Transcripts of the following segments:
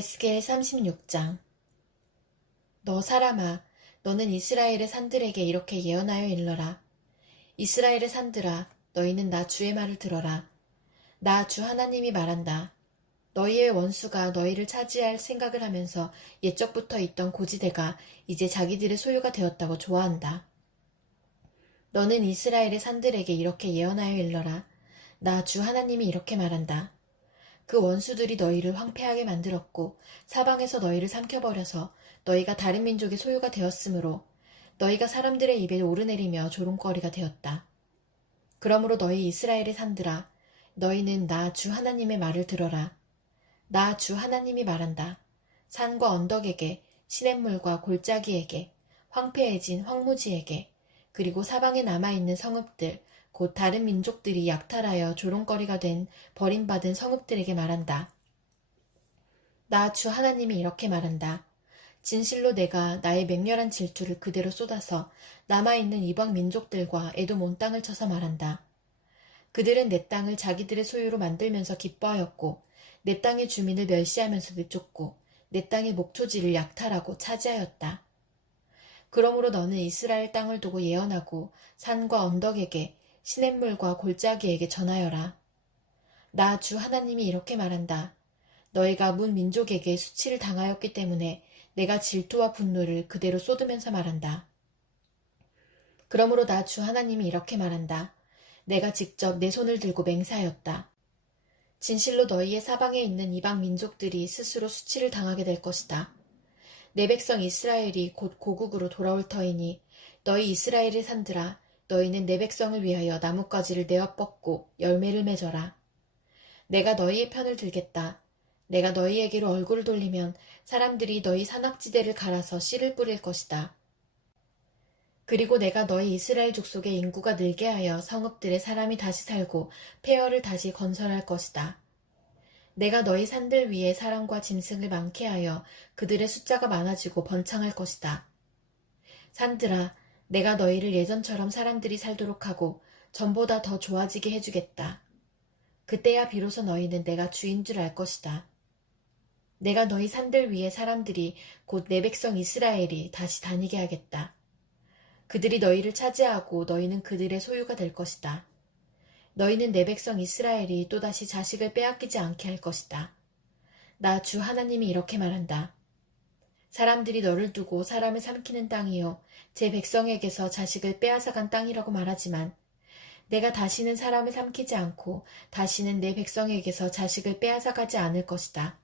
에스겔 36장. 너 사람아, 너는 이스라엘의 산들에게 이렇게 예언하여 일러라. 이스라엘의 산들아, 너희는 나 주의 말을 들어라. 나 주 하나님이 말한다. 너희의 원수가 너희를 차지할 생각을 하면서 옛적부터 있던 고지대가 이제 자기들의 소유가 되었다고 좋아한다. 너는 이스라엘의 산들에게 이렇게 예언하여 일러라. 나 주 하나님이 이렇게 말한다. 그 원수들이 너희를 황폐하게 만들었고 사방에서 너희를 삼켜버려서 너희가 다른 민족의 소유가 되었으므로 너희가 사람들의 입에 오르내리며 조롱거리가 되었다. 그러므로 너희 이스라엘의 산들아, 너희는 나 주 하나님의 말을 들어라. 나 주 하나님이 말한다. 산과 언덕에게, 시냇물과 골짜기에게, 황폐해진 황무지에게, 그리고 사방에 남아있는 성읍들, 곧 다른 민족들이 약탈하여 조롱거리가 된 버림받은 성읍들에게 말한다. 나 주 하나님이 이렇게 말한다. 진실로 내가 나의 맹렬한 질투를 그대로 쏟아서 남아있는 이방 민족들과 에돔 온 땅을 쳐서 말한다. 그들은 내 땅을 자기들의 소유로 만들면서 기뻐하였고 내 땅의 주민을 멸시하면서 내쫓고 내 땅의 목초지를 약탈하고 차지하였다. 그러므로 너는 이스라엘 땅을 두고 예언하고 산과 언덕에게 시냇물과 골짜기에게 전하여라. 나 주 하나님이 이렇게 말한다. 너희가 문 민족에게 수치를 당하였기 때문에 내가 질투와 분노를 그대로 쏟으면서 말한다. 그러므로 나 주 하나님이 이렇게 말한다. 내가 직접 내 손을 들고 맹세하였다. 진실로 너희의 사방에 있는 이방 민족들이 스스로 수치를 당하게 될 것이다. 내 백성 이스라엘이 곧 고국으로 돌아올 터이니 너희 이스라엘의 산들아, 너희는 내 백성을 위하여 나뭇가지를 내어 뻗고 열매를 맺어라. 내가 너희의 편을 들겠다. 내가 너희에게로 얼굴을 돌리면 사람들이 너희 산악지대를 갈아서 씨를 뿌릴 것이다. 그리고 내가 너희 이스라엘 족속의 인구가 늘게 하여 성읍들에 사람이 다시 살고 폐허를 다시 건설할 것이다. 내가 너희 산들 위에 사람과 짐승을 많게 하여 그들의 숫자가 많아지고 번창할 것이다. 산들아, 내가 너희를 예전처럼 사람들이 살도록 하고 전보다 더 좋아지게 해주겠다. 그때야 비로소 너희는 내가 주인 줄 알 것이다. 내가 너희 산들 위에 사람들이 곧 내 백성 이스라엘이 다시 다니게 하겠다. 그들이 너희를 차지하고 너희는 그들의 소유가 될 것이다. 너희는 내 백성 이스라엘이 또다시 자식을 빼앗기지 않게 할 것이다. 나 주 하나님이 이렇게 말한다. 사람들이 너를 두고 사람을 삼키는 땅이요 제 백성에게서 자식을 빼앗아간 땅이라고 말하지만 내가 다시는 사람을 삼키지 않고 다시는 내 백성에게서 자식을 빼앗아가지 않을 것이다.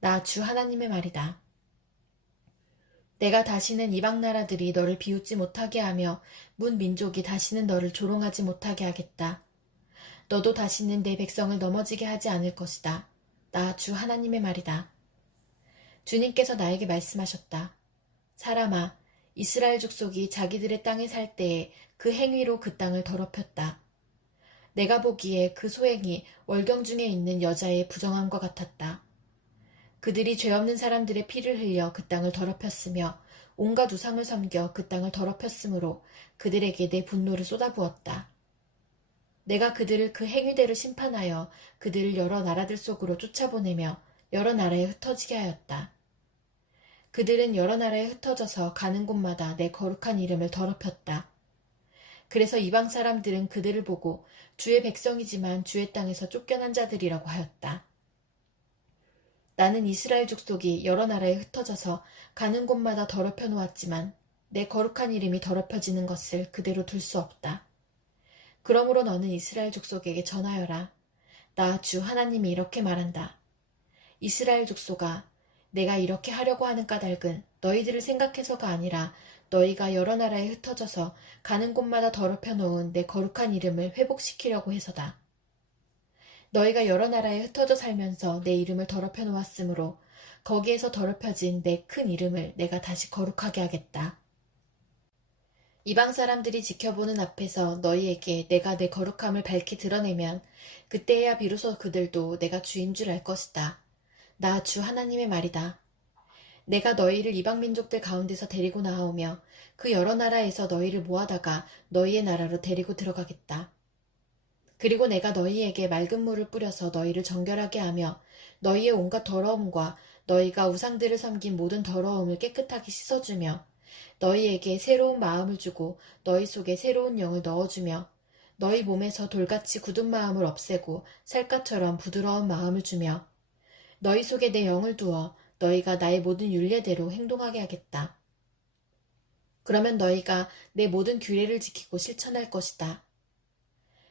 나 주 하나님의 말이다. 내가 다시는 이방 나라들이 너를 비웃지 못하게 하며 문 민족이 다시는 너를 조롱하지 못하게 하겠다. 너도 다시는 내 백성을 넘어지게 하지 않을 것이다. 나 주 하나님의 말이다. 주님께서 나에게 말씀하셨다. 사람아, 이스라엘 족속이 자기들의 땅에 살 때에 그 행위로 그 땅을 더럽혔다. 내가 보기에 그 소행이 월경 중에 있는 여자의 부정함과 같았다. 그들이 죄 없는 사람들의 피를 흘려 그 땅을 더럽혔으며 온갖 우상을 섬겨 그 땅을 더럽혔으므로 그들에게 내 분노를 쏟아부었다. 내가 그들을 그 행위대로 심판하여 그들을 여러 나라들 속으로 쫓아보내며 여러 나라에 흩어지게 하였다. 그들은 여러 나라에 흩어져서 가는 곳마다 내 거룩한 이름을 더럽혔다. 그래서 이방 사람들은 그들을 보고 주의 백성이지만 주의 땅에서 쫓겨난 자들이라고 하였다. 나는 이스라엘 족속이 여러 나라에 흩어져서 가는 곳마다 더럽혀 놓았지만 내 거룩한 이름이 더럽혀지는 것을 그대로 둘 수 없다. 그러므로 너는 이스라엘 족속에게 전하여라. 나 주 하나님이 이렇게 말한다. 이스라엘 족속아, 내가 이렇게 하려고 하는 까닭은 너희들을 생각해서가 아니라 너희가 여러 나라에 흩어져서 가는 곳마다 더럽혀 놓은 내 거룩한 이름을 회복시키려고 해서다. 너희가 여러 나라에 흩어져 살면서 내 이름을 더럽혀 놓았으므로 거기에서 더럽혀진 내 큰 이름을 내가 다시 거룩하게 하겠다. 이방 사람들이 지켜보는 앞에서 너희에게 내가 내 거룩함을 밝히 드러내면 그때야 비로소 그들도 내가 주인 줄 알 것이다. 나 주 하나님의 말이다. 내가 너희를 이방 민족들 가운데서 데리고 나오며 그 여러 나라에서 너희를 모아다가 너희의 나라로 데리고 들어가겠다. 그리고 내가 너희에게 맑은 물을 뿌려서 너희를 정결하게 하며 너희의 온갖 더러움과 너희가 우상들을 섬긴 모든 더러움을 깨끗하게 씻어주며 너희에게 새로운 마음을 주고 너희 속에 새로운 영을 넣어주며 너희 몸에서 돌같이 굳은 마음을 없애고 살갗처럼 부드러운 마음을 주며 너희 속에 내 영을 두어 너희가 나의 모든 율례대로 행동하게 하겠다. 그러면 너희가 내 모든 규례를 지키고 실천할 것이다.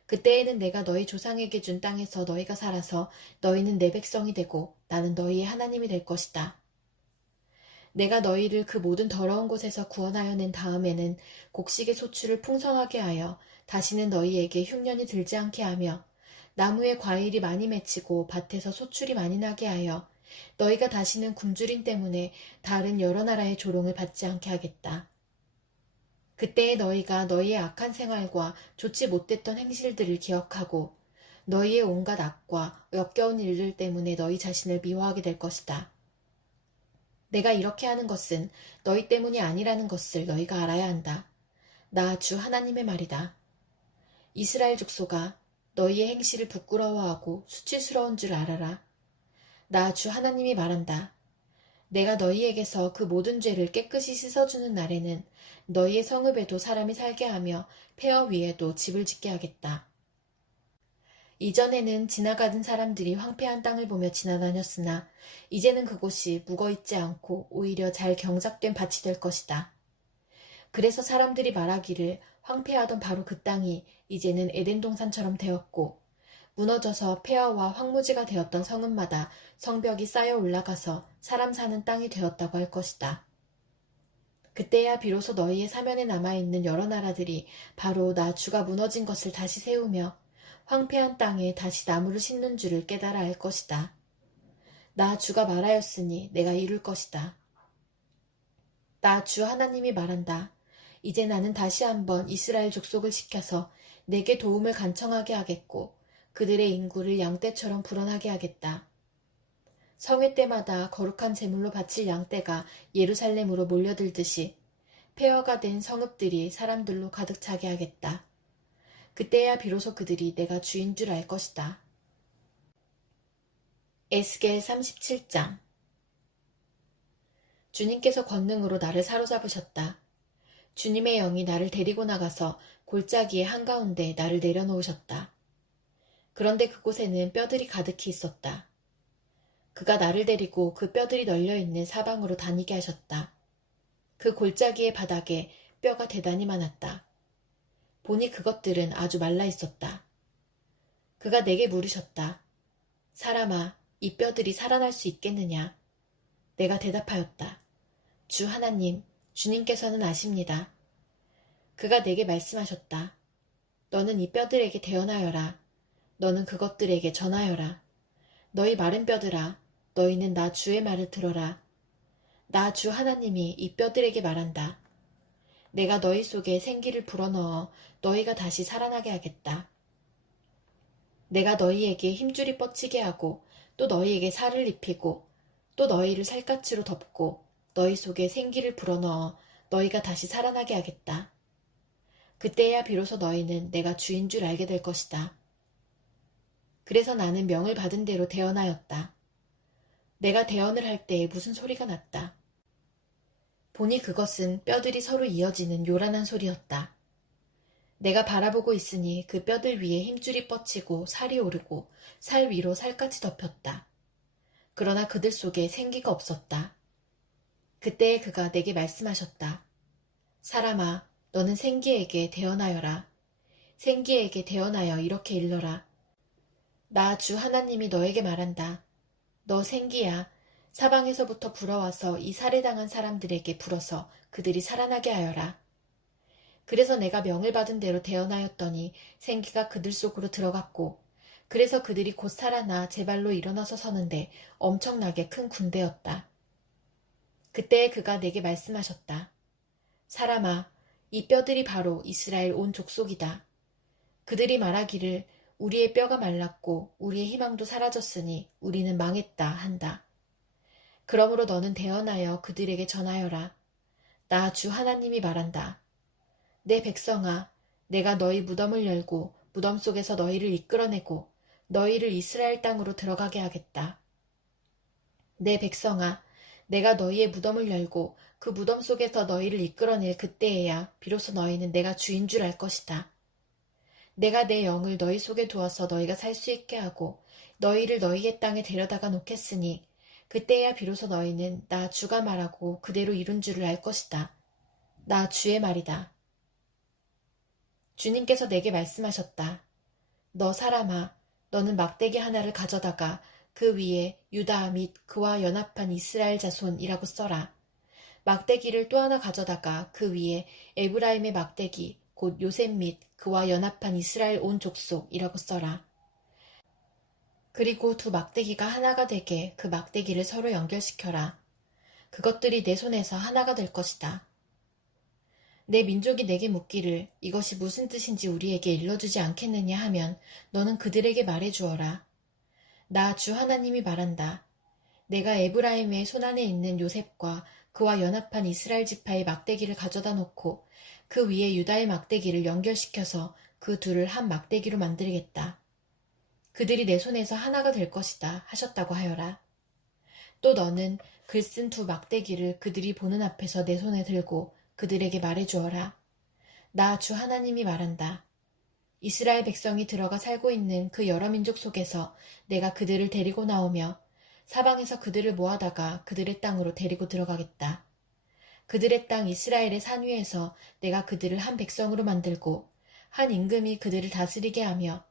그때에는 내가 너희 조상에게 준 땅에서 너희가 살아서 너희는 내 백성이 되고 나는 너희의 하나님이 될 것이다. 내가 너희를 그 모든 더러운 곳에서 구원하여 낸 다음에는 곡식의 소출을 풍성하게 하여 다시는 너희에게 흉년이 들지 않게 하며 나무에 과일이 많이 맺히고 밭에서 소출이 많이 나게 하여 너희가 다시는 굶주림 때문에 다른 여러 나라의 조롱을 받지 않게 하겠다. 그때에 너희가 너희의 악한 생활과 좋지 못했던 행실들을 기억하고 너희의 온갖 악과 역겨운 일들 때문에 너희 자신을 미워하게 될 것이다. 내가 이렇게 하는 것은 너희 때문이 아니라는 것을 너희가 알아야 한다. 나 주 하나님의 말이다. 이스라엘 족속아, 너희의 행실을 부끄러워하고 수치스러운 줄 알아라. 나 주 하나님이 말한다. 내가 너희에게서 그 모든 죄를 깨끗이 씻어주는 날에는 너희의 성읍에도 사람이 살게 하며 폐허 위에도 집을 짓게 하겠다. 이전에는 지나가던 사람들이 황폐한 땅을 보며 지나다녔으나 이제는 그곳이 묵어있지 않고 오히려 잘 경작된 밭이 될 것이다. 그래서 사람들이 말하기를 황폐하던 바로 그 땅이 이제는 에덴 동산처럼 되었고 무너져서 폐허와 황무지가 되었던 성읍마다 성벽이 쌓여 올라가서 사람 사는 땅이 되었다고 할 것이다. 그때야 비로소 너희의 사면에 남아있는 여러 나라들이 바로 나 주가 무너진 것을 다시 세우며 황폐한 땅에 다시 나무를 심는 줄을 깨달아 알 것이다. 나 주가 말하였으니 내가 이룰 것이다. 나 주 하나님이 말한다. 이제 나는 다시 한번 이스라엘 족속을 시켜서 내게 도움을 간청하게 하겠고 그들의 인구를 양떼처럼 불어나게 하겠다. 성회 때마다 거룩한 제물로 바칠 양떼가 예루살렘으로 몰려들듯이 폐허가 된 성읍들이 사람들로 가득 차게 하겠다. 그때야 비로소 그들이 내가 주인 줄 알 것이다. 에스겔 37장. 주님께서 권능으로 나를 사로잡으셨다. 주님의 영이 나를 데리고 나가서 골짜기의 한가운데 나를 내려놓으셨다. 그런데 그곳에는 뼈들이 가득히 있었다. 그가 나를 데리고 그 뼈들이 널려있는 사방으로 다니게 하셨다. 그 골짜기의 바닥에 뼈가 대단히 많았다. 보니 그것들은 아주 말라 있었다. 그가 내게 물으셨다. 사람아, 이 뼈들이 살아날 수 있겠느냐? 내가 대답하였다. 주 하나님, 주님께서는 아십니다. 그가 내게 말씀하셨다. 너는 이 뼈들에게 대언하여라. 너는 그것들에게 전하여라. 너희 마른 뼈들아, 너희는 나 주의 말을 들어라. 나 주 하나님이 이 뼈들에게 말한다. 내가 너희 속에 생기를 불어넣어 너희가 다시 살아나게 하겠다. 내가 너희에게 힘줄이 뻗치게 하고 또 너희에게 살을 입히고 또 너희를 살갗으로 덮고 너희 속에 생기를 불어넣어 너희가 다시 살아나게 하겠다. 그때야 비로소 너희는 내가 주인 줄 알게 될 것이다. 그래서 나는 명을 받은 대로 대언하였다. 내가 대언을 할 때에 무슨 소리가 났다. 보니 그것은 뼈들이 서로 이어지는 요란한 소리였다. 내가 바라보고 있으니 그 뼈들 위에 힘줄이 뻗치고 살이 오르고 살 위로 살같이 덮였다. 그러나 그들 속에 생기가 없었다. 그때에 그가 내게 말씀하셨다. 사람아, 너는 생기에게 대언하여라. 생기에게 대언하여 이렇게 일러라. 나 주 하나님이 너에게 말한다. 너 생기야. 사방에서부터 불어와서 이 살해당한 사람들에게 불어서 그들이 살아나게 하여라. 그래서 내가 명을 받은 대로 대언하였더니 생기가 그들 속으로 들어갔고 그래서 그들이 곧 살아나 제 발로 일어나서 서는데 엄청나게 큰 군대였다. 그때에 그가 내게 말씀하셨다. 사람아, 이 뼈들이 바로 이스라엘 온 족속이다. 그들이 말하기를 우리의 뼈가 말랐고 우리의 희망도 사라졌으니 우리는 망했다 한다. 그러므로 너는 대언하여 그들에게 전하여라. 나 주 하나님이 말한다. 내 백성아, 내가 너희 무덤을 열고 무덤 속에서 너희를 이끌어내고 너희를 이스라엘 땅으로 들어가게 하겠다. 내 백성아, 내가 너희의 무덤을 열고 그 무덤 속에서 너희를 이끌어낼 그때에야 비로소 너희는 내가 주인 줄 알 것이다. 내가 내 영을 너희 속에 두어서 너희가 살 수 있게 하고 너희를 너희의 땅에 데려다가 놓겠으니 그때야 비로소 너희는 나 주가 말하고 그대로 이룬 줄을 알 것이다. 나 주의 말이다. 주님께서 내게 말씀하셨다. 너 사람아, 너는 막대기 하나를 가져다가 그 위에 유다 및 그와 연합한 이스라엘 자손이라고 써라. 막대기를 또 하나 가져다가 그 위에 에브라임의 막대기 곧 요셉 및 그와 연합한 이스라엘 온 족속이라고 써라. 그리고 두 막대기가 하나가 되게 그 막대기를 서로 연결시켜라. 그것들이 내 손에서 하나가 될 것이다. 내 민족이 내게 묻기를 이것이 무슨 뜻인지 우리에게 일러주지 않겠느냐 하면 너는 그들에게 말해주어라. 나 주 하나님이 말한다. 내가 에브라임의 손안에 있는 요셉과 그와 연합한 이스라엘 지파의 막대기를 가져다 놓고 그 위에 유다의 막대기를 연결시켜서 그 둘을 한 막대기로 만들겠다. 그들이 내 손에서 하나가 될 것이다 하셨다고 하여라. 또 너는 글쓴 두 막대기를 그들이 보는 앞에서 내 손에 들고 그들에게 말해주어라. 나 주 하나님이 말한다. 이스라엘 백성이 들어가 살고 있는 그 여러 민족 속에서 내가 그들을 데리고 나오며 사방에서 그들을 모아다가 그들의 땅으로 데리고 들어가겠다. 그들의 땅 이스라엘의 산 위에서 내가 그들을 한 백성으로 만들고 한 임금이 그들을 다스리게 하며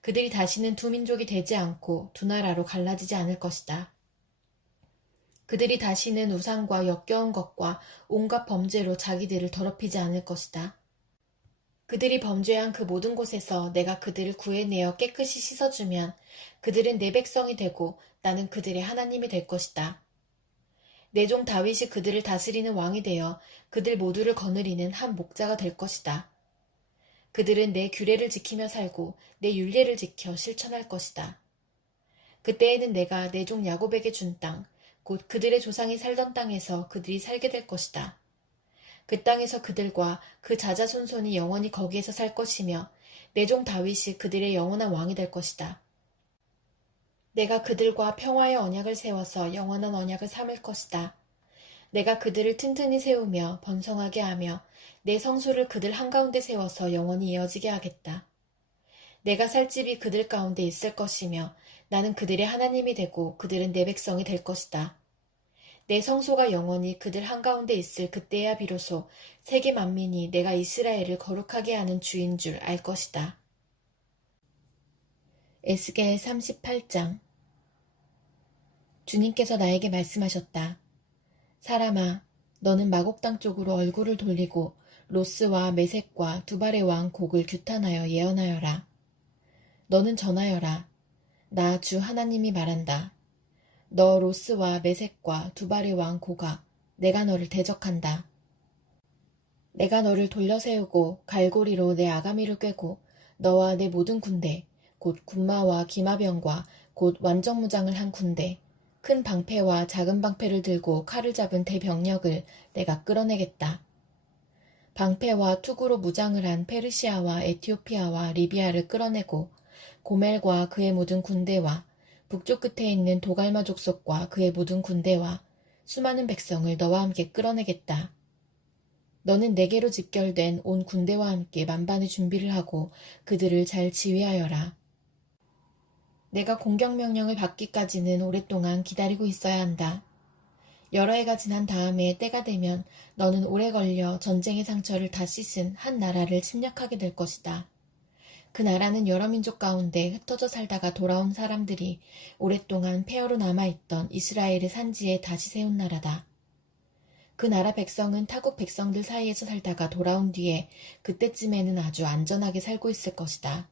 그들이 다시는 두 민족이 되지 않고 두 나라로 갈라지지 않을 것이다. 그들이 다시는 우상과 역겨운 것과 온갖 범죄로 자기들을 더럽히지 않을 것이다. 그들이 범죄한 그 모든 곳에서 내가 그들을 구해내어 깨끗이 씻어주면 그들은 내 백성이 되고 나는 그들의 하나님이 될 것이다. 내 종 다윗이 그들을 다스리는 왕이 되어 그들 모두를 거느리는 한 목자가 될 것이다. 그들은 내 규례를 지키며 살고 내 율례를 지켜 실천할 것이다. 그때에는 내가 내 종 야곱에게 준 땅, 곧 그들의 조상이 살던 땅에서 그들이 살게 될 것이다. 그 땅에서 그들과 그 자자손손이 영원히 거기에서 살 것이며 내 종 다윗이 그들의 영원한 왕이 될 것이다. 내가 그들과 평화의 언약을 세워서 영원한 언약을 삼을 것이다. 내가 그들을 튼튼히 세우며 번성하게 하며 내 성소를 그들 한가운데 세워서 영원히 이어지게 하겠다. 내가 살 집이 그들 가운데 있을 것이며 나는 그들의 하나님이 되고 그들은 내 백성이 될 것이다. 내 성소가 영원히 그들 한가운데 있을 그때야 비로소 세계 만민이 내가 이스라엘을 거룩하게 하는 주인 줄 알 것이다. 에스겔 38장. 주님께서 나에게 말씀하셨다. 사람아, 너는 마곡 땅 쪽으로 얼굴을 돌리고 로스와 메색과 두발의 왕 곡을 규탄하여 예언하여라. 너는 전하여라. 나 주 하나님이 말한다. 너 로스와 메색과 두발의 왕 고가, 내가 너를 대적한다. 내가 너를 돌려세우고 갈고리로 내 아가미를 꿰고 너와 내 모든 군대, 곧 군마와 기마병과 곧 완전무장을 한 군대, 큰 방패와 작은 방패를 들고 칼을 잡은 대병력을 내가 끌어내겠다. 방패와 투구로 무장을 한 페르시아와 에티오피아와 리비아를 끌어내고 고멜과 그의 모든 군대와 북쪽 끝에 있는 도갈마 족속과 그의 모든 군대와 수많은 백성을 너와 함께 끌어내겠다. 너는 내게로 집결된 온 군대와 함께 만반의 준비를 하고 그들을 잘 지휘하여라. 내가 공격명령을 받기까지는 오랫동안 기다리고 있어야 한다. 여러 해가 지난 다음에 때가 되면 너는 오래 걸려 전쟁의 상처를 다 씻은 한 나라를 침략하게 될 것이다. 그 나라는 여러 민족 가운데 흩어져 살다가 돌아온 사람들이 오랫동안 폐허로 남아있던 이스라엘의 산지에 다시 세운 나라다. 그 나라 백성은 타국 백성들 사이에서 살다가 돌아온 뒤에 그때쯤에는 아주 안전하게 살고 있을 것이다.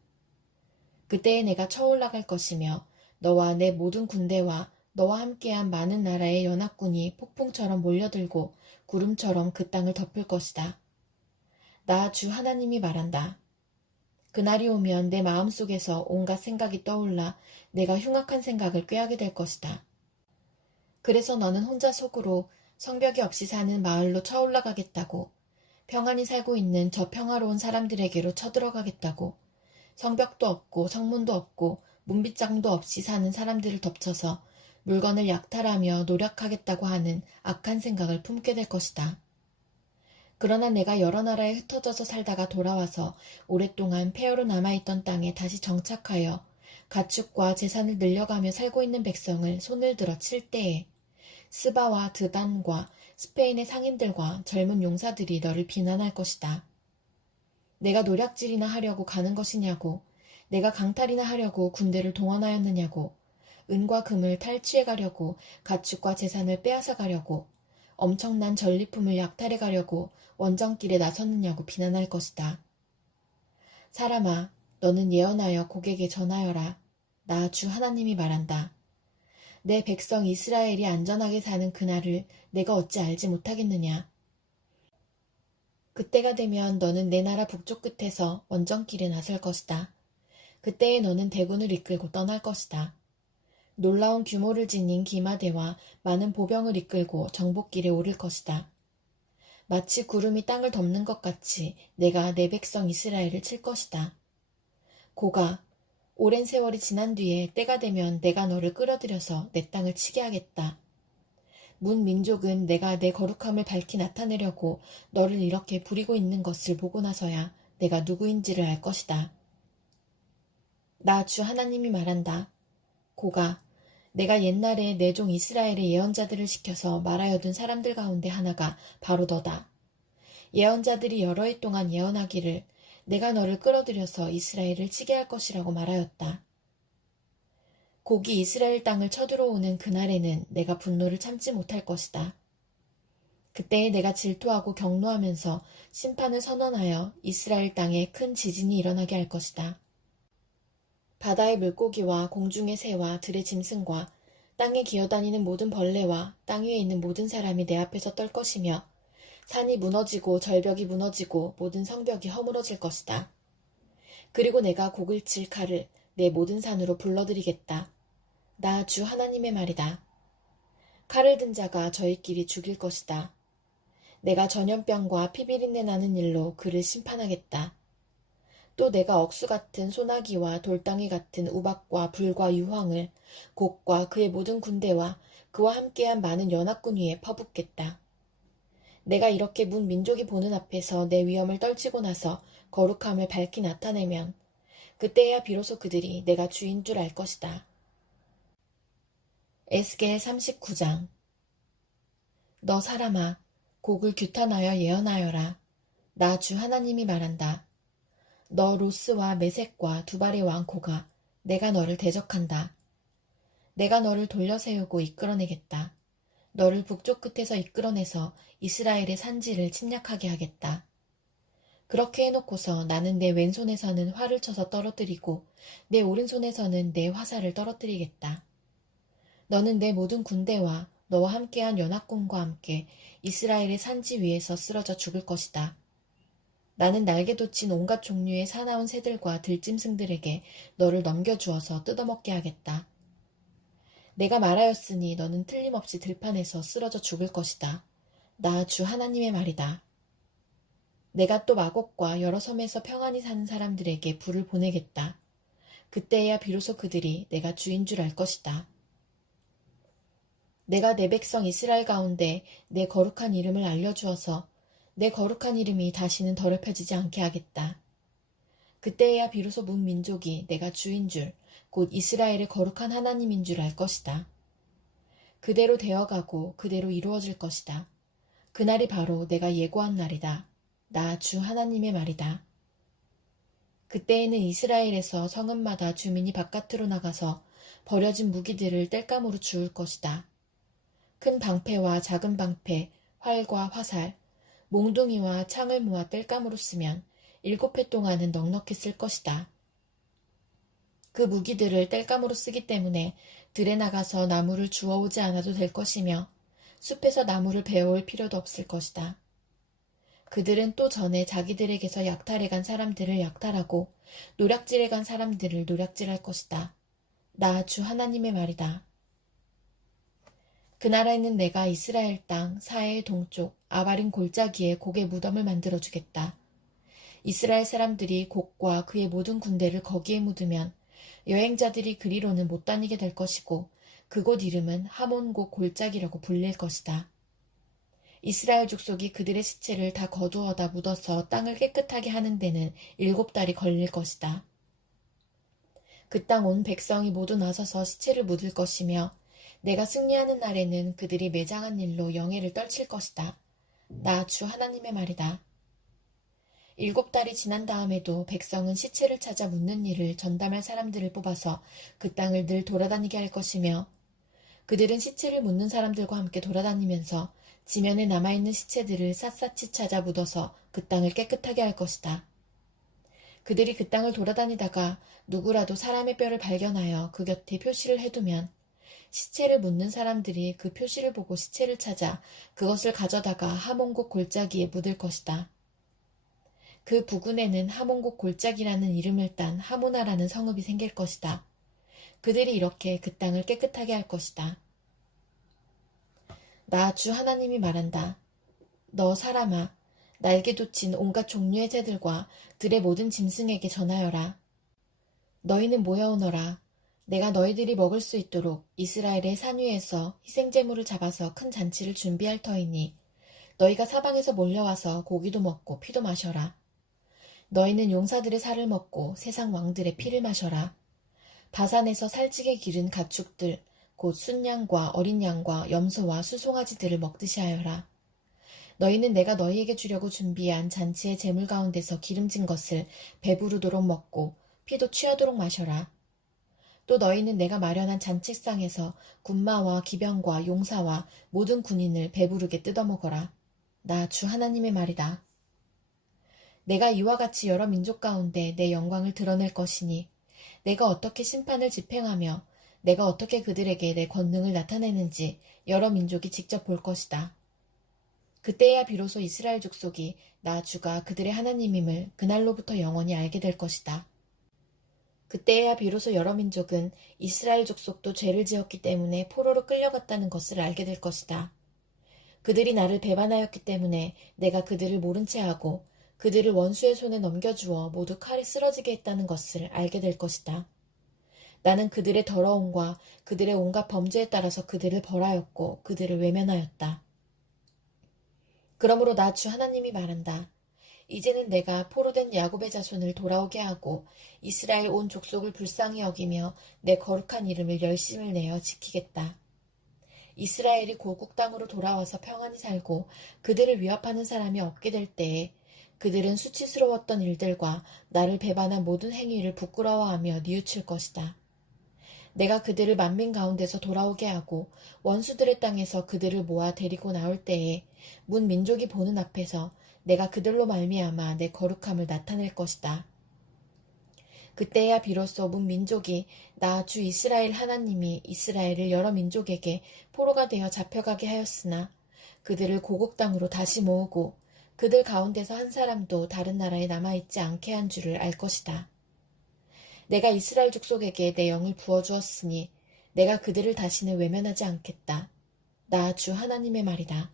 그때에 내가 쳐올라갈 것이며 너와 내 모든 군대와 너와 함께한 많은 나라의 연합군이 폭풍처럼 몰려들고 구름처럼 그 땅을 덮을 것이다. 나 주 하나님이 말한다. 그날이 오면 내 마음속에서 온갖 생각이 떠올라 내가 흉악한 생각을 꾀하게 될 것이다. 그래서 너는 혼자 속으로 성벽이 없이 사는 마을로 쳐올라가겠다고, 평안히 살고 있는 저 평화로운 사람들에게로 쳐들어가겠다고, 성벽도 없고 성문도 없고 문빗장도 없이 사는 사람들을 덮쳐서 물건을 약탈하며 노력하겠다고 하는 악한 생각을 품게 될 것이다. 그러나 내가 여러 나라에 흩어져서 살다가 돌아와서 오랫동안 폐허로 남아있던 땅에 다시 정착하여 가축과 재산을 늘려가며 살고 있는 백성을 손을 들어 칠 때에 스바와 드단과 스페인의 상인들과 젊은 용사들이 너를 비난할 것이다. 내가 노략질이나 하려고 가는 것이냐고, 내가 강탈이나 하려고 군대를 동원하였느냐고, 은과 금을 탈취해 가려고 가축과 재산을 빼앗아 가려고 엄청난 전리품을 약탈해 가려고 원정길에 나섰느냐고 비난할 것이다. 사람아, 너는 예언하여 곡에게 전하여라. 나 주 하나님이 말한다. 내 백성 이스라엘이 안전하게 사는 그날을 내가 어찌 알지 못하겠느냐. 그때가 되면 너는 내 나라 북쪽 끝에서 원정길에 나설 것이다. 그때에 너는 대군을 이끌고 떠날 것이다. 놀라운 규모를 지닌 기마대와 많은 보병을 이끌고 정복길에 오를 것이다. 마치 구름이 땅을 덮는 것 같이 내가 내 백성 이스라엘을 칠 것이다. 고가, 오랜 세월이 지난 뒤에 때가 되면 내가 너를 끌어들여서 내 땅을 치게 하겠다. 문 민족은 내가 내 거룩함을 밝히 나타내려고 너를 이렇게 부리고 있는 것을 보고 나서야 내가 누구인지를 알 것이다. 나 주 하나님이 말한다. 고가, 내가 옛날에 내 종 이스라엘의 예언자들을 시켜서 말하여둔 사람들 가운데 하나가 바로 너다. 예언자들이 여러 해 동안 예언하기를 내가 너를 끌어들여서 이스라엘을 치게 할 것이라고 말하였다. 곡이 이스라엘 땅을 쳐들어오는 그날에는 내가 분노를 참지 못할 것이다. 그때에 내가 질투하고 경노하면서 심판을 선언하여 이스라엘 땅에 큰 지진이 일어나게 할 것이다. 바다의 물고기와 공중의 새와 들의 짐승과 땅에 기어다니는 모든 벌레와 땅 위에 있는 모든 사람이 내 앞에서 떨 것이며 산이 무너지고 절벽이 무너지고 모든 성벽이 허물어질 것이다. 그리고 내가 곡을 칠 칼을 내 모든 산으로 불러들이겠다. 나 주 하나님의 말이다. 칼을 든 자가 저희끼리 죽일 것이다. 내가 전염병과 피비린내 나는 일로 그를 심판하겠다. 또 내가 억수 같은 소나기와 돌덩이 같은 우박과 불과 유황을 곡과 그의 모든 군대와 그와 함께한 많은 연합군 위에 퍼붓겠다. 내가 이렇게 문 민족이 보는 앞에서 내 위엄을 떨치고 나서 거룩함을 밝히 나타내면 그때야 비로소 그들이 내가 주인 줄 알 것이다. 에스겔 39장. 너 사람아, 곡을 규탄하여 예언하여라. 나 주 하나님이 말한다. 너 로스와 메색과 두발의 왕 고가, 내가 너를 대적한다. 내가 너를 돌려세우고 이끌어내겠다. 너를 북쪽 끝에서 이끌어내서 이스라엘의 산지를 침략하게 하겠다. 그렇게 해놓고서 나는 내 왼손에서는 활을 쳐서 떨어뜨리고 내 오른손에서는 내 화살을 떨어뜨리겠다. 너는 내 모든 군대와 너와 함께한 연합군과 함께 이스라엘의 산지 위에서 쓰러져 죽을 것이다. 나는 날개 돋친 온갖 종류의 사나운 새들과 들짐승들에게 너를 넘겨주어서 뜯어먹게 하겠다. 내가 말하였으니 너는 틀림없이 들판에서 쓰러져 죽을 것이다. 나 주 하나님의 말이다. 내가 또 마곡과 여러 섬에서 평안히 사는 사람들에게 불을 보내겠다. 그때야 비로소 그들이 내가 주인 줄 알 것이다. 내가 내 백성 이스라엘 가운데 내 거룩한 이름을 알려주어서 내 거룩한 이름이 다시는 더럽혀지지 않게 하겠다. 그때야 비로소 문 민족이 내가 주인 줄, 곧 이스라엘의 거룩한 하나님인 줄 알 것이다. 그대로 되어가고 그대로 이루어질 것이다. 그날이 바로 내가 예고한 날이다. 나 주 하나님의 말이다. 그때에는 이스라엘에서 성읍마다 주민이 바깥으로 나가서 버려진 무기들을 땔감으로 주울 것이다. 큰 방패와 작은 방패, 활과 화살, 몽둥이와 창을 모아 땔감으로 쓰면 7해 동안은 넉넉히 쓸 것이다. 그 무기들을 땔감으로 쓰기 때문에 들에 나가서 나무를 주워오지 않아도 될 것이며 숲에서 나무를 베어올 필요도 없을 것이다. 그들은 또 전에 자기들에게서 약탈해간 사람들을 약탈하고 노략질해간 사람들을 노략질할 것이다. 나 주 하나님의 말이다. 그 나라에는 내가 이스라엘 땅 사해의 동쪽 아바림 골짜기에 곡의 무덤을 만들어주겠다. 이스라엘 사람들이 곡과 그의 모든 군대를 거기에 묻으면 여행자들이 그리로는 못 다니게 될 것이고 그곳 이름은 하몬곡 골짜기라고 불릴 것이다. 이스라엘 족속이 그들의 시체를 다 거두어다 묻어서 땅을 깨끗하게 하는 데는 7달이 걸릴 것이다. 그 땅 온 백성이 모두 나서서 시체를 묻을 것이며 내가 승리하는 날에는 그들이 매장한 일로 영예를 떨칠 것이다. 나 주 하나님의 말이다. 7달이 지난 다음에도 백성은 시체를 찾아 묻는 일을 전담할 사람들을 뽑아서 그 땅을 늘 돌아다니게 할 것이며 그들은 시체를 묻는 사람들과 함께 돌아다니면서 지면에 남아있는 시체들을 샅샅이 찾아 묻어서 그 땅을 깨끗하게 할 것이다. 그들이 그 땅을 돌아다니다가 누구라도 사람의 뼈를 발견하여 그 곁에 표시를 해두면 시체를 묻는 사람들이 그 표시를 보고 시체를 찾아 그것을 가져다가 하몬곡 골짜기에 묻을 것이다. 그 부근에는 하몬곡 골짜기라는 이름을 딴 하모나라는 성읍이 생길 것이다. 그들이 이렇게 그 땅을 깨끗하게 할 것이다. 나 주 하나님이 말한다. 너 사람아, 날개 돋친 온갖 종류의 새들과 들의 모든 짐승에게 전하여라. 너희는 모여오너라. 내가 너희들이 먹을 수 있도록 이스라엘의 산 위에서 희생제물을 잡아서 큰 잔치를 준비할 터이니 너희가 사방에서 몰려와서 고기도 먹고 피도 마셔라. 너희는 용사들의 살을 먹고 세상 왕들의 피를 마셔라. 바산에서 살찌게 기른 가축들 곧 순양과 어린 양과 염소와 수송아지들을 먹듯이 하여라. 너희는 내가 너희에게 주려고 준비한 잔치의 제물 가운데서 기름진 것을 배부르도록 먹고 피도 취하도록 마셔라. 또 너희는 내가 마련한 잔치상에서 군마와 기병과 용사와 모든 군인을 배부르게 뜯어먹어라. 나 주 하나님의 말이다. 내가 이와 같이 여러 민족 가운데 내 영광을 드러낼 것이니 내가 어떻게 심판을 집행하며 내가 어떻게 그들에게 내 권능을 나타내는지 여러 민족이 직접 볼 것이다. 그때야 비로소 이스라엘 족속이 나 주가 그들의 하나님임을 그날로부터 영원히 알게 될 것이다. 그때야 비로소 여러 민족은 이스라엘 족속도 죄를 지었기 때문에 포로로 끌려갔다는 것을 알게 될 것이다. 그들이 나를 배반하였기 때문에 내가 그들을 모른 채 하고 그들을 원수의 손에 넘겨주어 모두 칼에 쓰러지게 했다는 것을 알게 될 것이다. 나는 그들의 더러움과 그들의 온갖 범죄에 따라서 그들을 벌하였고 그들을 외면하였다. 그러므로 나 주 하나님이 말한다. 이제는 내가 포로된 야곱의 자손을 돌아오게 하고 이스라엘 온 족속을 불쌍히 여기며 내 거룩한 이름을 열심을 내어 지키겠다. 이스라엘이 고국 땅으로 돌아와서 평안히 살고 그들을 위협하는 사람이 없게 될 때에 그들은 수치스러웠던 일들과 나를 배반한 모든 행위를 부끄러워하며 뉘우칠 것이다. 내가 그들을 만민 가운데서 돌아오게 하고 원수들의 땅에서 그들을 모아 데리고 나올 때에 문 민족이 보는 앞에서 내가 그들로 말미암아 내 거룩함을 나타낼 것이다. 그때야 비로소 문 민족이 나 주 이스라엘 하나님이 이스라엘을 여러 민족에게 포로가 되어 잡혀가게 하였으나 그들을 고국 땅으로 다시 모으고 그들 가운데서 한 사람도 다른 나라에 남아있지 않게 한 줄을 알 것이다. 내가 이스라엘 족속에게 내 영을 부어주었으니 내가 그들을 다시는 외면하지 않겠다. 나 주 하나님의 말이다.